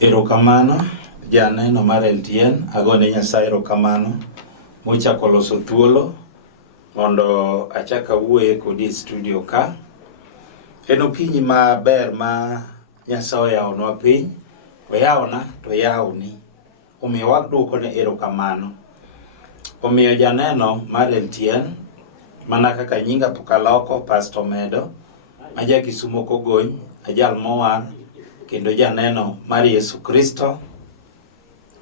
Erokamano, janeno mar LTN, agone Nyasaye erokamano mochako loso thuolo mondo achak awuoye kodi e studio ka. En okinyi maber ma Nyasaye oyawonwa piny, oyawona to yawoni. Omiyo waduoko ne erokamano. Omiyo janeno mar LTN, mana kaka nyinga pok aloko, Pastor Medo, maja Kisumo Kogony, ajal mowar, kendo janeno mar Yesu Kristo.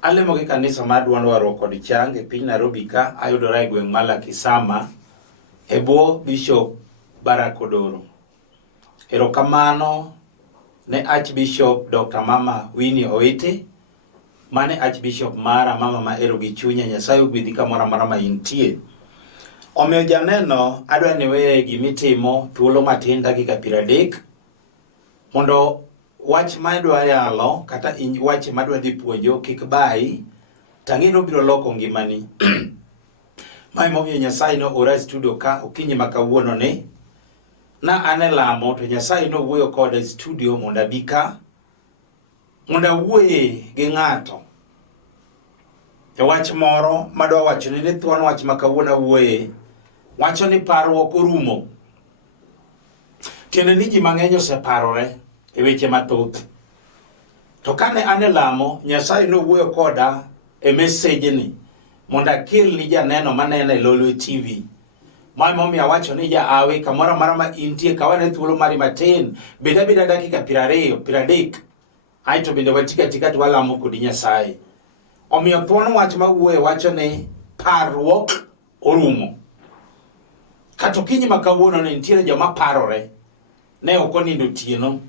Alemo gi kanisa mar Duond Warruok kod Chang e piny Nairobi ka, ayudora e gweng' mar Lakisama, e bwo Bishop Barack Odoro. Erokamano ne Archbishop Dr. Mama Winnie Oiti, mane Archbishop mara, mama ma ero gi chunya, Nyasaye ogwedhi kamoro amora ma intie. Omiyo janeno adwa ni weye gimitimo thuolo matin dakika 30 mondo wach madwa yalo kata wach madwa dhi puonjo kik bai, tang'ino biro loko ngimani. Mae momiyo Nyasaye no ora e studio ka okinyi ma kawuono ni, na ane lamo to Nyasaye no wuoyo koda e studio mondo abi ka mondo awuoye gi ng'ato e wach moro madwa wacho ni thuon wach ma kawuono awuoye wacho ni parruok orumo. Tiende ni ji mang'eny oseparore e weche mathoth. To kane ane lamo, Nyasaye no wuoyo koda e message ni mondo akel ni janeno maneno e Lolwe TV. Mae momiyo awacho ni jaawe kamoro amora ma intie, kawane thuolo mari matin, beda dakika 20, 30, aito bende watika to walamo kodi Nyasaye. Omiyo thuon wach ma wuoye wacho ni parruok orumo. Kata okinyi ma kawuono ni nitiere joma parore, ne ok onindo otieno.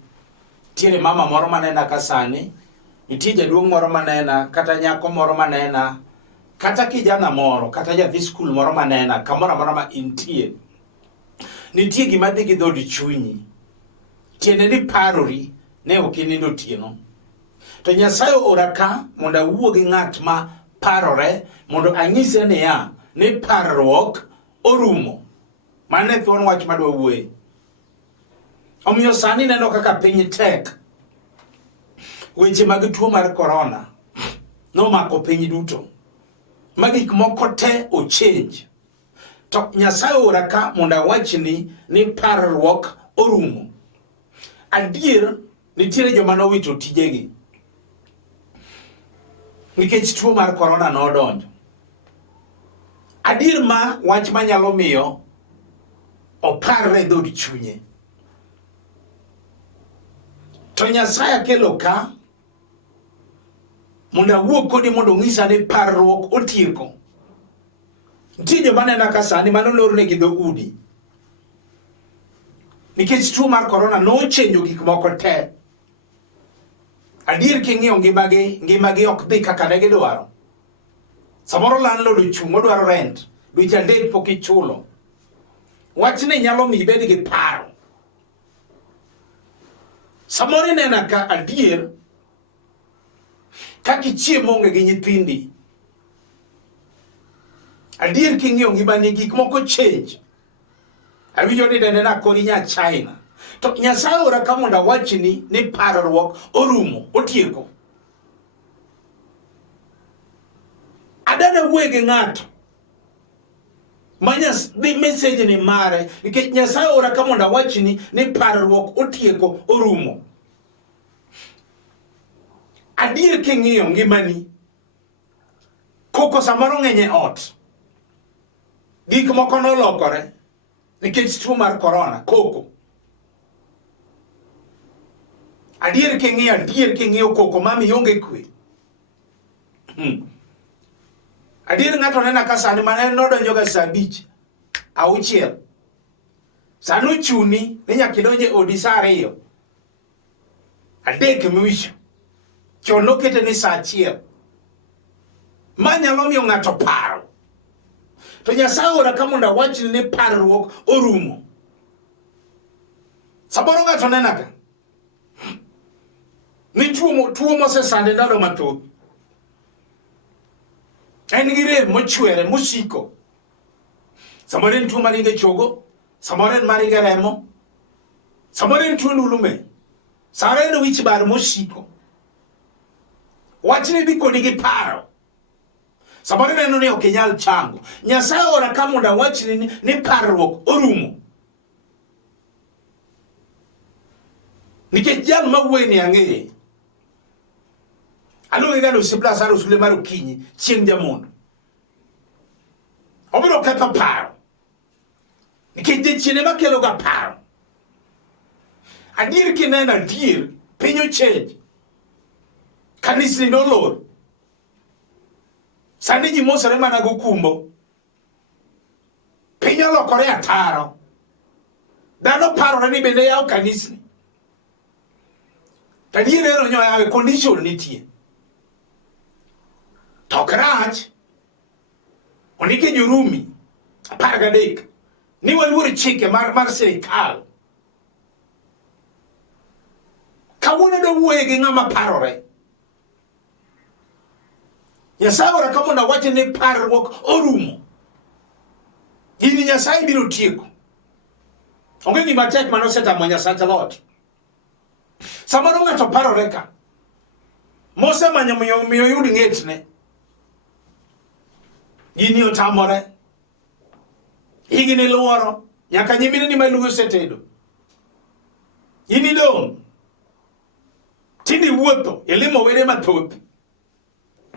Tiere mama moro manena ka sani, nitie jaduong' moro manena, kata nyako moro manena, kata kijana moro, kata jathi skul moro manena, kamoro amora ma intie. Nitie gima dhi gi dhod chunyi. Tiende ni parori, ne ok inindo otieno. To Nyasaye ora ka mondo awuo gi ng'at ma parore, mondo anyise niya, ni parruok orumo. Mane thuon wach madwa wuoye. Omiyo sani neno kaka piny tek. Weche mag tuo mar corona nomako piny duto. Magik moko te o change. To Nyasaye ora ka mondo awachni ni parruok orumo. Adier nitiere joma nowito tijegi nikech tuo mar corona nodonjo. Adier ma wach manyalo miyo oparre dhod chunye. To Nyasaye akelo ka mondo awuo kodi mondo ng'isa ni parruok otieko. Nitie joma nena ka sani manolorne gi dhoudi nikech tuo mar corona nochenjo gik moko te. Adier king'iyo ngimagi ok dhi kaka ne gidwaro. Samoro landlord ochung' odwaro rent, dweche 3 pok ichulo. Wachni nyalo mi ibed gi paro. Samoro nena ka adier kaka ichiemo onge gi nyithindi. Adier king'iyo ngimani gik moko change. Awinjo ni dendena kori nya China. To Nyasaye ora ka mondo awachni ni parruok orumo, otieko. Adana wuoye gi ng'ato manyas di message ni mare, nikech Nyasaye ora ka mondo awachni ni parruok otieko, orumo. Adier king'iyo ngimani, koko samoro ng'eny e ot. Gik moko nolokore nikech tuo mar corona, koko. Adier king'iyo koko mami onge kwe. Adier ng'ato nena ka sani mane nodonjo ga saa 5, 6. Sani ochuni ni nyaka idonje odi saa 2, 3 mwisho. Chon nokete ni saa 1. Manyalo miyo ng'ato paro. To Nyasaye ora ka mondo awachni ni parruok orumo. Saboro ng'ato nena ka ni tuo mosesande ndalo mathoth. En gi rem mochwere mosiko. Samoro en tuo maringe chogo, samoro en maringe remo, samoro en tuo ndulume, samoro en wich bar mosiko. wachni dhi kodi gi paro. Samoro neno ni ok inyal chango. Nyasaye ora ka mondo wachni ni parruok orumo. Nikech jal mawuoyo ni ang'eye. Aluonge ga osipla saro sule mar okinyi chieng' jamondo. Obiro ketho paro. Nikech dichiene makelo ga paro. Adier kineno adier, piny ochenj. Kanisni nolor. Sani ji mosore mana go kumbo. Piny olokore ataro. Dhano parore ni bende yaw kanisni. Tadier ero nyoyawe condition nitie. Tok rach. Onike Jorumi 13 ni waluor chike mar sirikal. Kawuono do wuoye gi ng'ama parore. Nyasaye ora ka mondo wache ni parruok orumo. Ini Nyasaye biro tieko. Onge gima tek mano setamo Nyasaye lot. Samoro ng'ato parore ka. Mose manyo miyo yud ng'etne. Gini otamore. Higini luoro. Nyaka nyimine ni malugo setedo. Ini dong. Tindi wuotho. Elimo wede mathoth.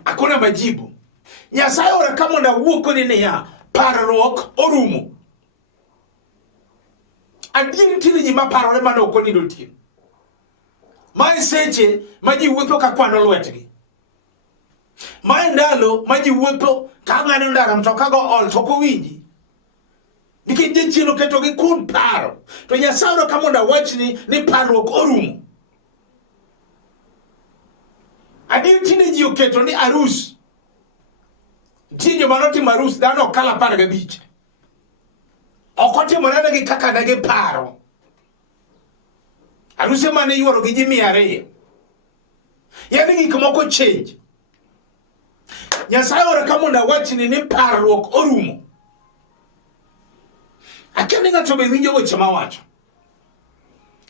Hakuna majibu. Nyasaye ora ka mondo awuo kodi niya, parruok orumo. Adier tinde ji maparore mano ok onindo otieno. Mae seche ma ji wuotho ka kwano lwetgi. Mae ndalo ma ji wuotho ka ng'ado ndara mtoka go ol to ok owinji. Nikech jachien oketogi kuom paro. To Nyasaye ora ka mondo awachni ni parruok orumo. Adier tinde ji oketo ni arus. Nitie joma notimo arus dhano ok kalo 15. Ok otimore negi kaka ne giparo. Aruse mane yuoro gi ji 200. Yani gik moko change. Nyasaye ora ka mondo awachni ni parruok orumo. Akeni ng'ato be winjo weche mawacho.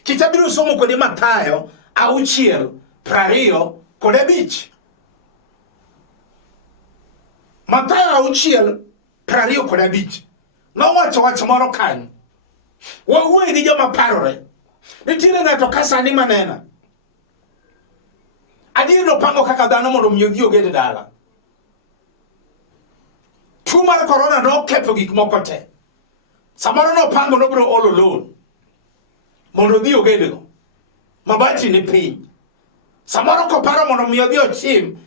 Kitabiro somo kode Mathayo 6:25. Mathayo 6:25. Nowacho wach moro kanyo. Wawuoye gi joma parore. Nitiere ng'ato ka sani manena. Adier nopango kaka dhano mondo omi odhi oged dala. Tuo mar corona noketho gik moko te. Samoro nopango nobiro olo loan mondo odhi ogedgo. Mabati ni piny. Samoro koparo mondo omi odhi ochim,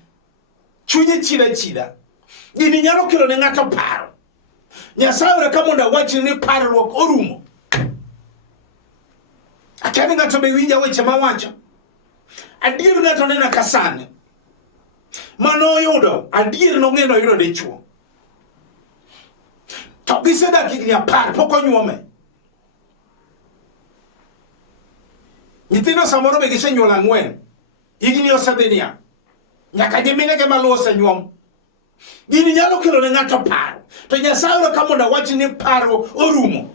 chunye chida. Gini nyalo kelo ne ng'ato paro. Nyasaye ora ka mondo awachni ni parruok orumo. Akeni ng'ato be winja weche mawacho. Adier ng'ato nena ka sani. Mano yudo, adier nong'eno yudo dichuo. To gisedak higni 10 pok onyuome. Nyithindo samoro be gisenyuolo 4. Higni osedhi niya. Nyaka giminege maluwo osenyuom. Gini nyalo kelo ne ng'ato paro. To Nyasaye ora ka mondo awachni ni paro orumo.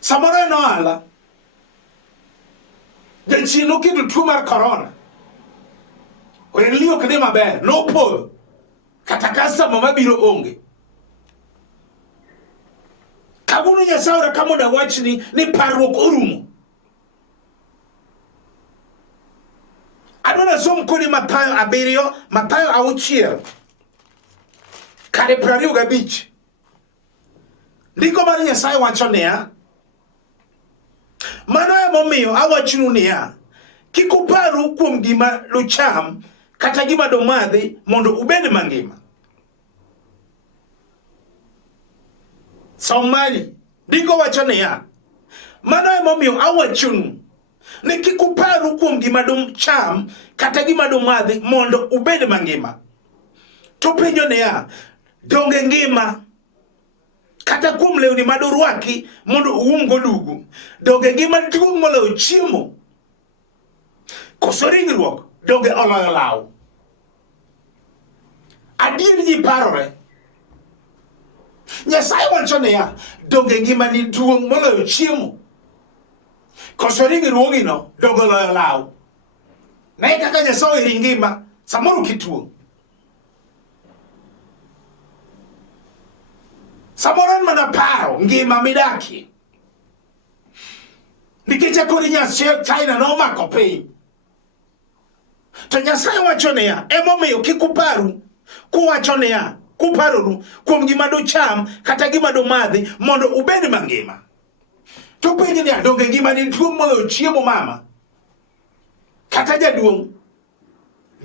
Samoro en ohala. Jachien oketo tuo mar corona. Oelio ok dhi maber. Nopodho. Kata customer mabiro onge. Kawuono Nyasaye ora ka mondo awachni ni parruok orumo. Adwana som kodi Mathayo 7, Mathayo 6. Kare 25. Ndiko mar Nyasaye wacho niya, mano emomiyo awachnu niya, kik uparu kuom gima docham kata gima domadhi mondo ubed mangima. Somali, ndiko wacho niya, mano emomiyo awachnu ni kik uparu kuom gima docham kata gima domadhi mondo ubed mangima. To penjo niya, donge ngima kata kuom lewni madorwaki mondo uumgo dugu, donge ngima duong' moloyo chiemo? Koso ringruok donge oloyo law? Adier ji parore. Nyasaye wacho niya, donge ngima ni duong' moloyo chiemo? Koso ringruogino donge oloyo law? Na kaka Nyasaye iri ngima samoro kituo. Samoro mana paro ngima midaki. Nikech kori China no mako piny. To Nyasaye wacho niya, emomiyo kikuparu kuwacho niya, kuparoru kuom gima do cham kata gima do madhi mondo ubed mangima. To penjo niya, donge ngima ni duong' moloyo chiemo mama? Kata jaduong',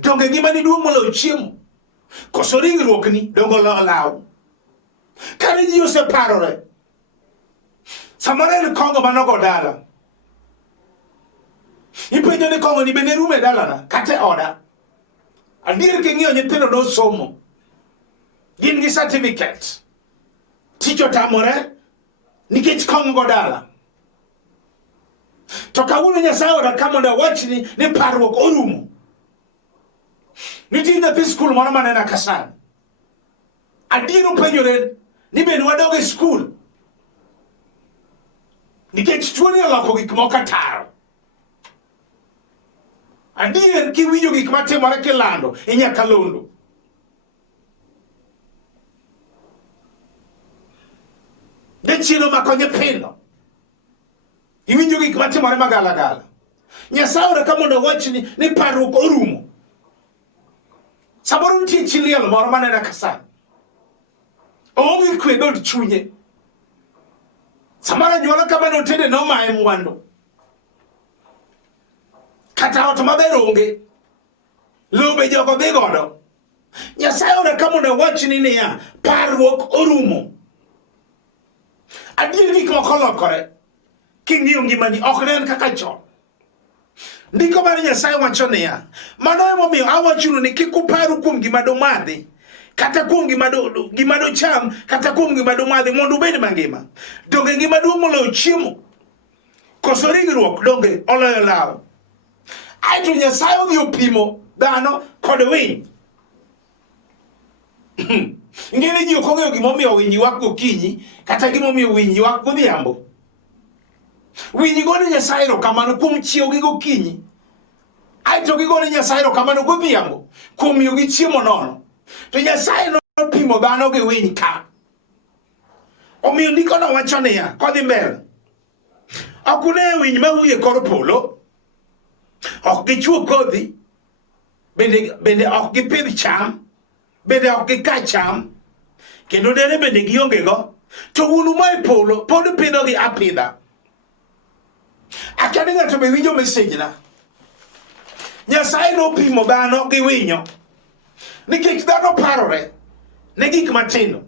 donge ngima ni duong' moloyo chiemo? Koso ringruok ni dongo law. Kare ji oseparore. Samoro en kongo manogo dala. Ipenjo ni kongo ni bende rume dala na kate oda. Adier king'iyo nyithindo no somo. Gin gi certificate. Tich otamore nikech kongo go dala. To kawuono Nyasaye ora ka mondo wachni ni parruok orumo. Nitie nyathi skul moro manena kasan. Adier openjore ni bende wadoge skul. Nikech tuo ni oloko gik moko ataro. Adier kiwinjo gik matimore kilando e Nyakalondo. Ne chilo mako nyithindo. Iwinjo gik matimore magala. Nyasaye ora ka mondo wachni ni parruok orumo. Samoro nitie chi liel moro manena kasan. Oonge kwe dod chunye. Samoro anyuola kamano otende nomaye mwando. Kata ot maber onge. Lobe jogo dhi godo. Nyasaye ora ka mondo wachni niya, parruok orumo. Adier gik moko lokore. King'iyo ngimani ok nen kaka chon. Ndiko mar Nyasaye wacho niya, mano emomiyo awachonu ni kik uparu kuom gima do madhi, kata kuom gima do cham, kata kuom gima do madhi mondo ubed mangima. Donge ngima duong' moloyo chiemo? Koso ringruok donge oloyo law? Aeto Nyasaye odhi opimo dhano kod winy. Ing'eni ji ok ong'eyo gimomiyo winy ywak gokinyi kata gimomiyo winy ywak godhiambo. Winy gone Nyasaye erokamano kuom chiewogi gokinyi. Aeto gigone Nyasaye erokamano godhiambo kuom miyogi chiemo nono. To Nyasaye nopimo dhano gi winy ka. Omiyo ndikono wacho niya, kodhi mbele, ok une winy mahuyo e kor polo, ok gichuo kodhi, bende ok gipidh cham, bende ok gika cham, kendo dere bende gionge go, to unu ma e polo pod pidhogi apidha. Akani ng'ato be winjo message na. Nyasaye nopimo dhano gi winyo. Nikech dhano parore ne gik matindo.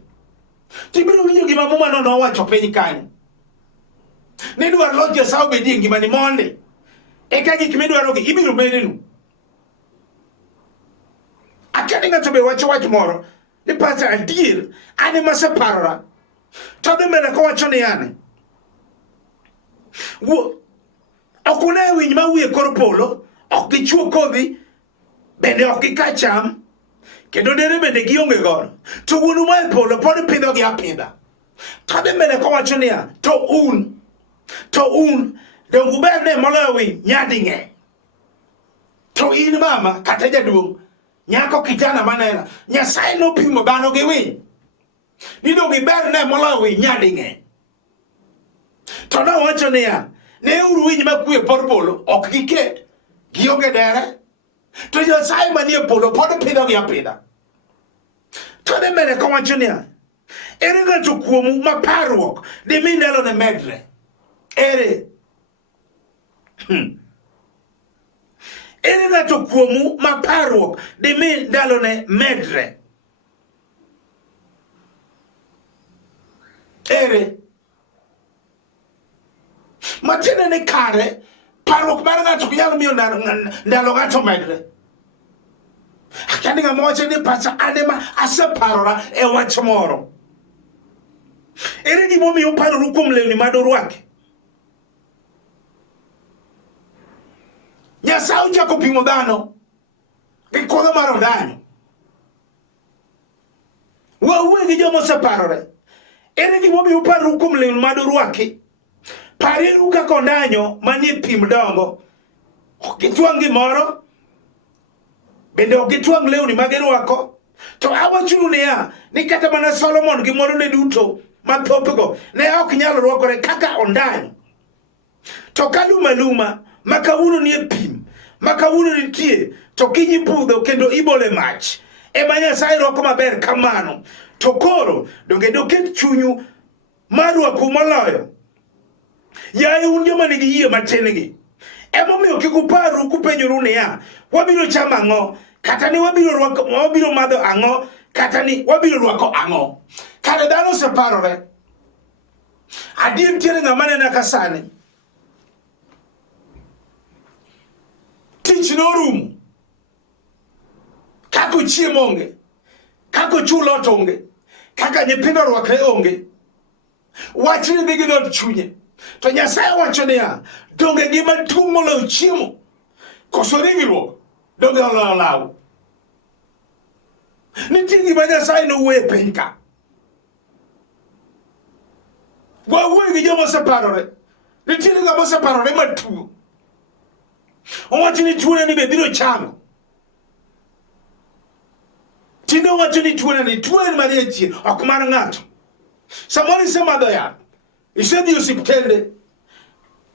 Tibiro winjo gima mumano nowacho piny kanyo. Ni dwar Lord Nyasaye obedie ngimani monde. Eka gik midwarogi ibiro medenu. Akani ng'ato be wacho wach moro ni pastor adier ane maseparora. To dhi mbele kowacho ni ane. Ok une winy mawuye kor polo, ok gichuo kodhi, bende ok gika cham, kendo dere bende gionge godo. To wuonu ma e polo pod pidhogi apidha. To dhi mbele kowacho niya, to un dong uber ne moloyo winy nyading'eny. To in mama kata jaduong', nyako kijana manena, Nyasaye nopimo dhano gi winy. Ni dong iber ne moloyo winy nyading'eny. To nowacho niya, ne uru winy makwe por polo, ok giket, gionge dere. To Nyasaye manie polo pod pidhogi apidha. To ne mbele kowacho niya, ere ng'ato kuomu ma parruok dimi ndalone medre? Ere ng'ato kuomu ma parruok dimi ndalone medre? Ere matine ni kare parruok mar ng'ato nyalo miyo ndalo ng'ato medre. Akani ng'ama wacho ni pacha ane ma aseparora e wach moro. Ere gimomiyo uparoru kuom lewni madorwake? Nyasaye ochako pimo dhano gi kodho mar ondanyo. Wawuoyo gi joma oseparore. Ere gimomiyo uparoru kuom lewni madorwake? Pariru kaka ondanyo manie pim dongo. Ok gitwang' gimoro, bende okitwang lewni magirwako. To awachunu niya, ni kata mana Solomon gi moro ne duto mathopgo ne ok nyalo rwakore kaka ondanyo. To kaluma makawuono nie pim, makawuono nitie, to kiny ibudho kendo ibole mach. Ema Nyasaye rwako maber kamano. To koro donge doket chunyu mar rwako moloyo. Yaye un joma nigi yie matin-gi. Emomiyo kik uparru kupenjoru niya, wabiro chamo ang'o, kata ni wabiro madho ang'o, kata ni wabiro rwako ang'o. Kare dhano oseparore. Adier nitiere ng'ama nena ka sani tich norumo, kaka chiemo onge, kaka chulo ot onge, kaka nyithindo rwakre onge. Wachni dhi gi dhot chunye. To Nyasaye wacho niya, donge gima tung' moloyo chiemo, koso ringruok, donge oloyo law. Nitie gima Nyasaye nowuoyo e piny ka. Wawuoyo gi joma oseparore. Nitiere ng'ama oseparore matuo. Owacho ni tuone ni be biro chango. Tinde owacho ni tuone ni manie chien, ok mar ng'ato. Samoro isemadho yath, isedhi osiptende,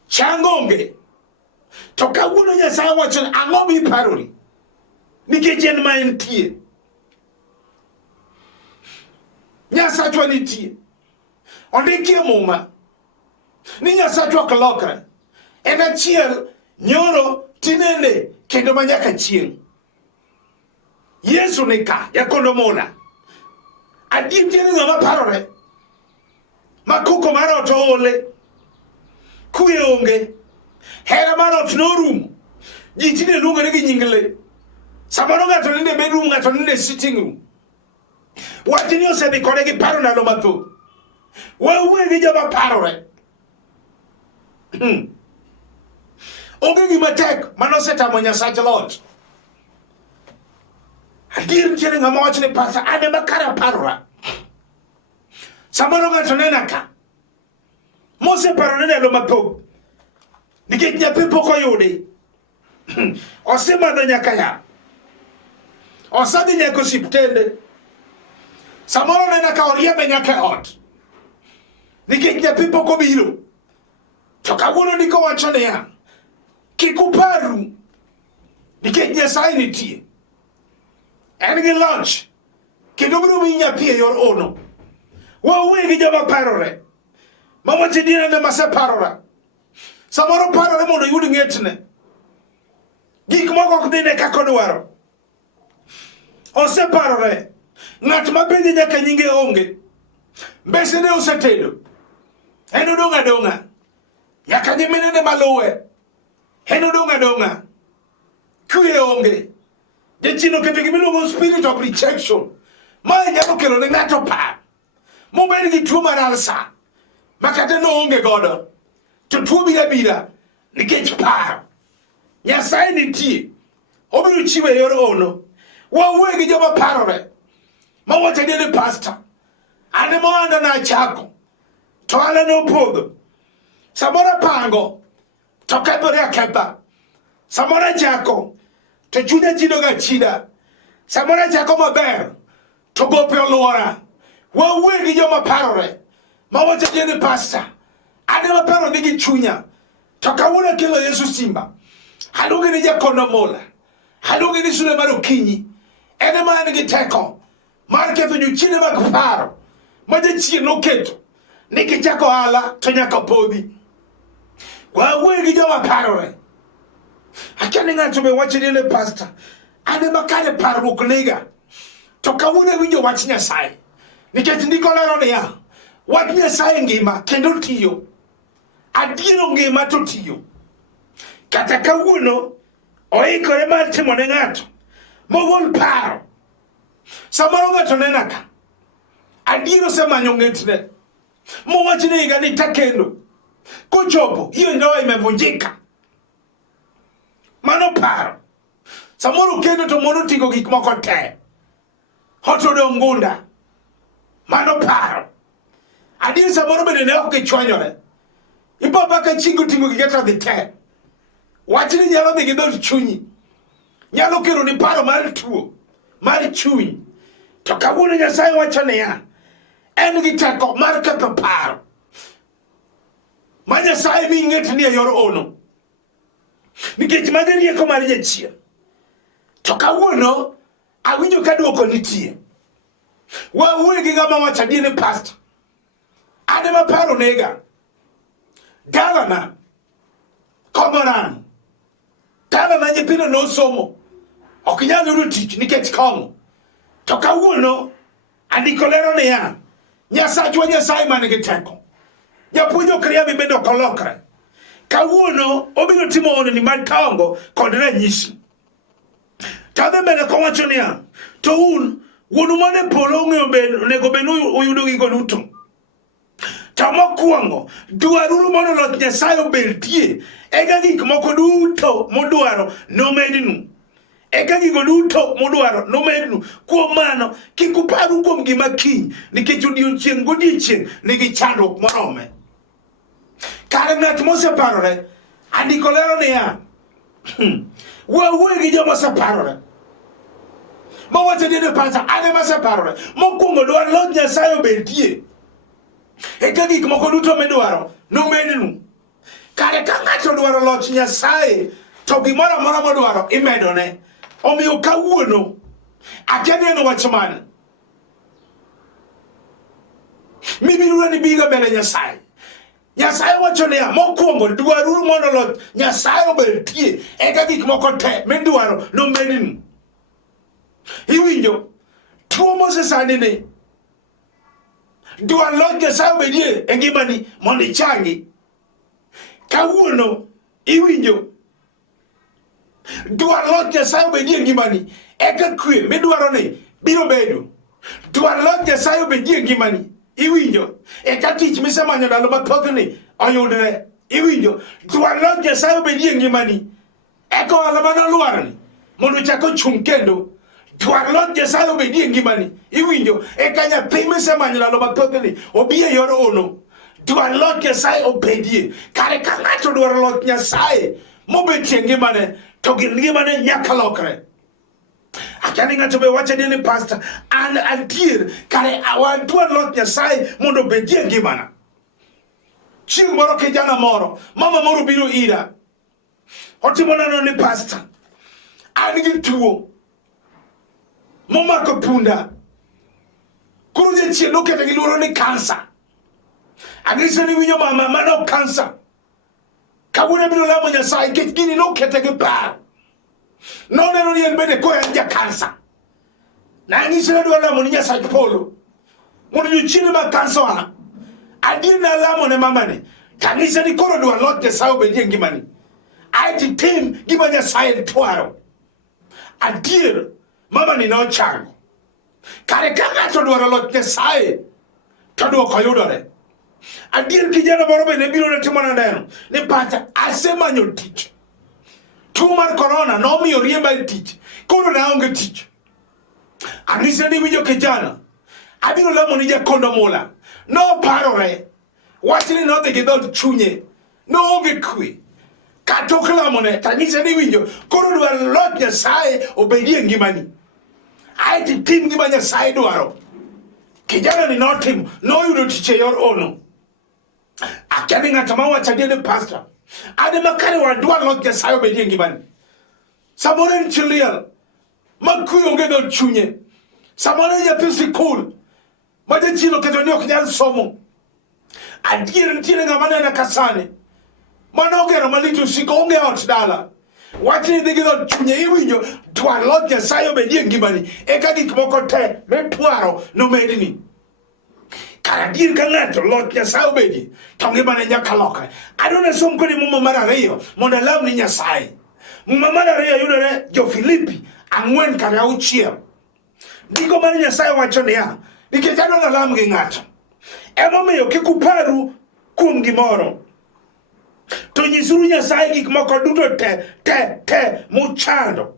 chango onge. To kawuono Nyasaye wacho ni ang'o miparori? Nikech en ma entie. Nyasachwa nitie. Ondikie muma ni Nyasachwa ok lokre. En achiel nyoro tinende kendo manyaka chieng'. Yesu ni ka, yakondo mona. Adier tiene ng'ama parore. Makuko mar ot oole. Kuye onge. Hera mar ot norumo. Ji tinde luongore gi nying le. Samoro ng'ato ninde bedroom, ng'ato ninde sitting room. Wachni osedhi kode gi paro ndalo mathoth. Wawuoyo gi joma parore. Onge gima tek manosetamo Nyasach Lot. Adier nitiere ng'ama wacho ni pastor ane makara parora. Samoro ng'ato nena ka moseparore ndalo mathoth nikech nyathi pok oyudi. Osemadho nyaka yath, osedhi nyaka osiptende. Samoro nena ka oriembe nyaka ot nikech nyathi pok obiro. To kawuono ndiko wacho niya, kik uparru nikech Nyasaye nitie. En gi loch kendo biro miyi nyathi e yor ono. Wawuoyo gi joma parore. Mawacho diere ne maseparora. Samoro parore mondo yud ng'etne. Gik moko ok dhine kaka odwaro. Oseparore. Ng'at mapenje nyaka nyinge onge. Mbesene osetedo. En odong' adong'a. Nyaka nyiminene maluwe. En odong' adong'a. Kuye onge. Jachino keto gimiluongo spirit of rejection. Mae nyalo kelo ne ng'ato par. Mobed gi tuo mar ulcer. Makata no onge godo. To tuo bira nikech par. Nyasaye nitie. Obiro chiwe yor ono. Wawuoyo gi joma parore. Mawacho ni pastor. Ane moanda na chako. To ala ne opodho. Samoro pango. To kethore aketha. Samoro chako. To chunya chido ga chida. Samoro chako maber. To gope oluora. Wawuoyo gi joma parore. Mawacho ni pastor. Ane maparo nigi chunya. To kawuono kelo Yesu simba. Haluonge ni jakondo mola. Haluonge ni sule mar okinyi. Ene ma nigi teko mar ketho jochiende mag paro ma jachien noketo ni kichako ohala to nyaka podhi. Wawuoyo gi joma parore. Akia ni ng'ato be wacho ni pastor, ane makare parruok nega. To kawuono winjo wach Nyasaye. Nikech ndiko lero niya, wach Nyasaye ngima kendo tiyo. Adiero ngima to tiyo. Kata kawuono oikore mar timo ne ng'ato mogol paro. Samoro ng'ato nena ka adiero semanyo ng'etne mowacho ni higa ni takendo kochopo hiyo ndoa imevunjika. Mano paro. Samoro kendo to mono tingo gik moko te. Hotodo ngunda. Mano paro. Adiero samoro bende ne ok gichwanyore. Ipo baka chingo tingo gik ata dhi te. Wachni nyalo dhi gi dhot chunyi. nyalo kelo ni paro mar tuo mar chuny. To kawuono Nyasaye wacho niya, en gi teko mar ketho paro ma Nyasaye mi ng'et ni e yor ono nikech mage rieko mar jachien. To kawuono awinjo ka duoko nitie. Wawuoyo gi ng'ama wacho adier ni pastor ade ma paro nega galana komorano galana nyithindo nosomo ok nyal yudo tich nikech kong'o. To kawuono andiko lero niya, Nyasachwa Nyasaye man gi teko, japuonj ok riambi bende ok olokre. Kawuono obiro timo honni madongo kod ranyisi. Tadhi mbele kowacho niya, to un wuonu man e polo onego bed uyudo gigo duto. To mokwongo dwaruru mondo loch Nyasaye obedie, eka gik moko duto modwaro nomednu. Eka gigo duto modwaro nomednu. Kuom mano kik uparu kuom gima kiny nikech odiochieng' godiochieng' nigi chandruok morome. Kare ng'at moseparore andiko lero niya, wawuoyo gi joma oseparore mawacho ni pastor ane moseparore. Mokwongo dwar loch Nyasaye obedie, eka gik moko duto midwaro nomednu. Kare ka ng'ato dwaro loch Nyasaye to gimoro amora modwaro imedone. Omiyo kawuono akeneno wach mane mibiro ni biga mbele Nyasaye. Nyasaye wacho niya, mokwongo dwaruru mondo loch Nyasaye obedie, eka gik moko te midwaro nomednu. Iwinjo tuo mosesani ni dwar loch Nyasaye obedie e ngimani mondo ichangi. Kawuono iwinjo dwar loch Nyasaye obedie e ngimani eka kwe midwaro ni biro bedo. Dwar loch Nyasaye obedie e ngimani, iwinjo, eka tich misemanyo ndalo mathoth ni oyudre. Iwinjo dwar loch Nyasaye obedie e ngimani eka ohala manolwar ni mondo chak ochung' kendo. Dwar loch Nyasaye obedie e ngimani, iwinjo, eka nyathi misemanyo ndalo mathoth ni obi e yor ono. Dwar loch Nyasaye obedie. Kare ka ng'ato dwaro loch Nyasaye mobetie e ngimane to ngimane nyaka lokre. Akani ng'ato be wacho ni pastor an adier kare awan dwar loch Nyasaye mondo obedie e ngimana. Chieng' moro kijana moro, mama moro biro ira, otimo neno ni pastor an gi tuo momako punda. Koro jachien nokete gi luoro ni kansa. Agise ni winjo mama mano kansa. Kawuono biro lamo Nyasaye nikech gini nokete gi paro. Noneno ni en bende koro en ja kansa. Na ng'ise ni dwaro lamo ni Nyasaye polo mondo jochiende mag kansa oa. Adier na lamo ne mamane. Kang'ise ni koro dwar loch Nyasaye obedie e ngimani. Aeti tim gima Nyasaye dwaro. Adier mamani nochango. Kare ka ng'ato dwaro loch Nyasaye to dwoko yudore. Adier kijana moro bende biro ne timo neno ni pacha asemanyo tich. Tuo mar corona nomiyo riemba e tich. Koro naonge tich. Ang'ise ni winjo kijana, abiro lamo ni jakondo mula. No parore. Wach ni nodhi gi dhod chunye. Noonge kwe. Katok lamone, tang'ise ni winjo, koro dwar loch Nyasaye obedie e ngimani. Aeti tim gima Nyasaye dwaro. Kijana ni notimo, noyudo tich e yor ono. Akani ng'ato mawacho adier ni pastor ade makare wadwar loch Nyasaye obedie e ngimani. Samoro en chi liel ma kuyo onge dhod chunye. Samoro en nyathi sikul ma jachien oketo ni ok nyal somo. Adier nitiere ng'ama nena kasane manogero malit osiko onge ot dala. Wach ni dhi gi dhod chunye, iwinjo dwar loch Nyasaye obedie e ngimani eka gik moko te midwaro nomedni. Kare adier ka ng'ato loch Nyasaye obedie to ngimane nyaka lokre. Adwani som kodi muma mar ariyo mondo alam ni Nyasaye. Muma mar ariyo yudore Jo-Filipi 4:6. Ndiko mar Nyasaye wacho niya, nikech adwani alam gi ng'ato, emomiyo kik uparu kuom gimoro, to nyisuru Nyasaye gik moko duto te muchando,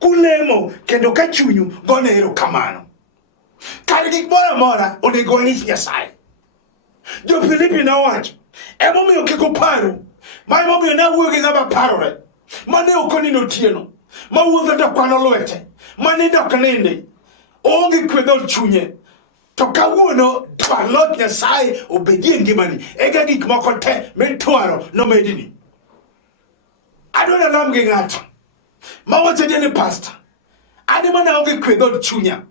kulemo kendo ka chunyu gone erokamano. Kare gik moro amora onego wanyis Nyasaye. Jo-Filipi nowacho, emomiyo kik uparu. Ma emomiyo nawuoyo gi ng'ama parore mane ok onindo otieno. mawuotho to kwano lwete, manindo kaninde, onge kwedol chunye, to kawuono dwar Nyasaye obedie ngimani, eka gik moko te mitwaro no medini. Adona lam gi ng'ato, mawacho ni pastor, ade mana onge kwedol chunya,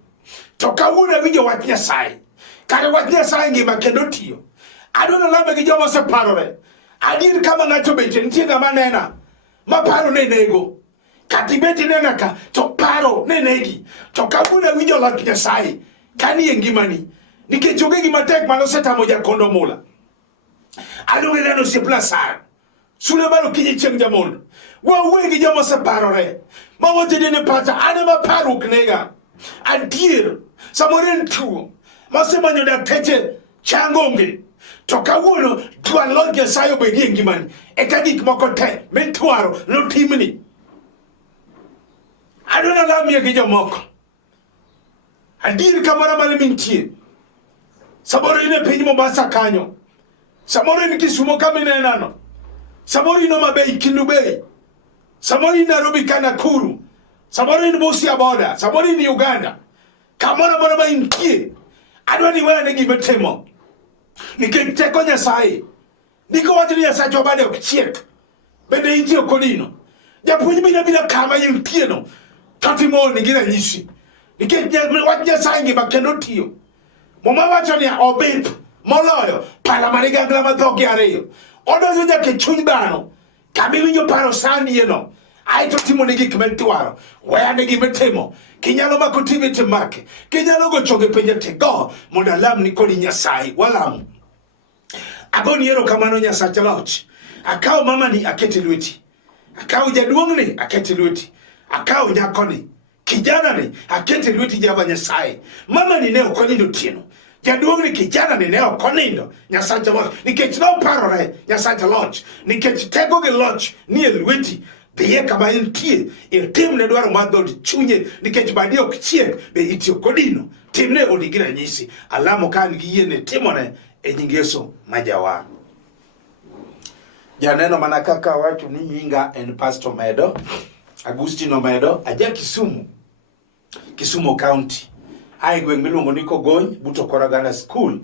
to kawuono winjo wach Nyasaye, kare wach Nyasaye ngima kendo tiyo. Adona lam gi joma separore, adir kama ng'ato bete nitie ng'ama nena, ma paro ne nego, katibeti nena ka, to paro ne negi, to kawuono winjo wach Nyasaye, kani e ngimani, nikech onge gima tek mano setamo jakondo mula. Adonge neno sipla sar, sule malo kinyi chieng' jamondo, wawe gi joma separore, mawacho ni pata, ane ma paro knega, adier, samoren tuo, masemanyo dakteche changonge, to kawuono dwar Lord Nyasaye obedie ngimani, eka gik moko te mitwaro notimni. Adona lamie gi jomoko, adier kamoro mane mintie, samoro ine piny Mombasa kanyo, samoro in Kisumo kama inenano, samoro in Homa Bay Kindu Bay, samoro in Nairobi ka Nakuru, samoro in Busia boda, samoro in Uganda, kamoro moro ma intie, adwa ni wene gima timo, nikech teko Nyasaye, niko wacho ni Nyasaye obade ok chiek, bende intie okolino, japuonj bina kama intie no, tatimo ni gira nyisi, nikech wach Nyasaye ngima kendo tiyo. Mama wacho ni obip moloyo pala marigangla mathogi ariyo. Odonjo nyaka chuny dhano, kami winjo paro sani eno, aito timo ni gik mitwaro, weyane gima timo, kinyalo mako TV timake, kinyalo gochoge penje tego, mondo alam ni kodi Nyasaye, walamu. Agoni erokamano Nyasache loch, akawo mama ni akete lweti, akawo jaduong' ni akete lweti, akawo nyako ni, kijana ni akete lweti Jehova Nyasaye. Mama ni ne okonindo tieno, jaduong' ni kijana ni ne okonindo, Nyasache loch, nikech no parore Nyasache loch, nikech tego gi loch ni e lweti, dhiye kama intie, itim ne dwaro mar dhood chunye, nikech badi ok chiek, be itiyo kodino, timne odi gi ranyisi, alamo ka an gi yie timone e nying Yesu majawa. Janeno mana kaka watu ni nyinga en Pastor Medo, Agustino Medo, aja Kisumu County. Ai gweng' miluongo ni Kogony, buto Koragana School.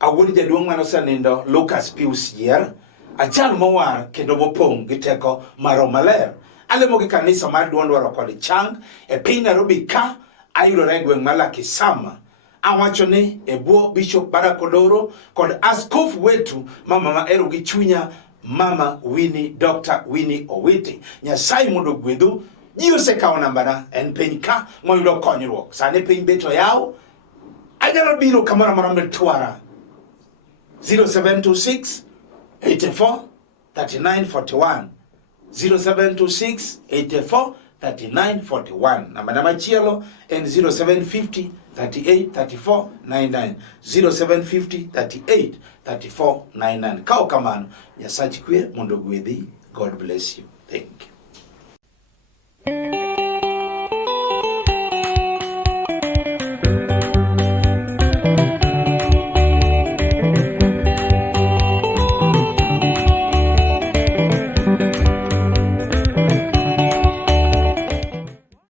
Awuod jaduong' manosenindo Lucas Pius Yier, achal mowar kendo mopong' gi teko maro maler. Alemo gi kanisa mar Duond Waro kod Chang e piny Nairobi ka, ayudore gweng' mar Lakisama. Awacho ni ebwo Bishop Barack Odoro kod askofu wetu mama ero gi chunya, Mama Winnie, Dr. Winnie Owiti. Nyasaye mondo gwedhu, ji osekawo nambana en piny ka moyudo konyruok. Sani piny beto yawo, anyalo biro kamoro amora mitwara. 0726 84 39 41 0726 84 39 41. Namba machielo en 0750 38 34 99 0750 38 34 99. Kao kamano, Nyasaye kwe mondo gwedhi. God bless you. Thank you.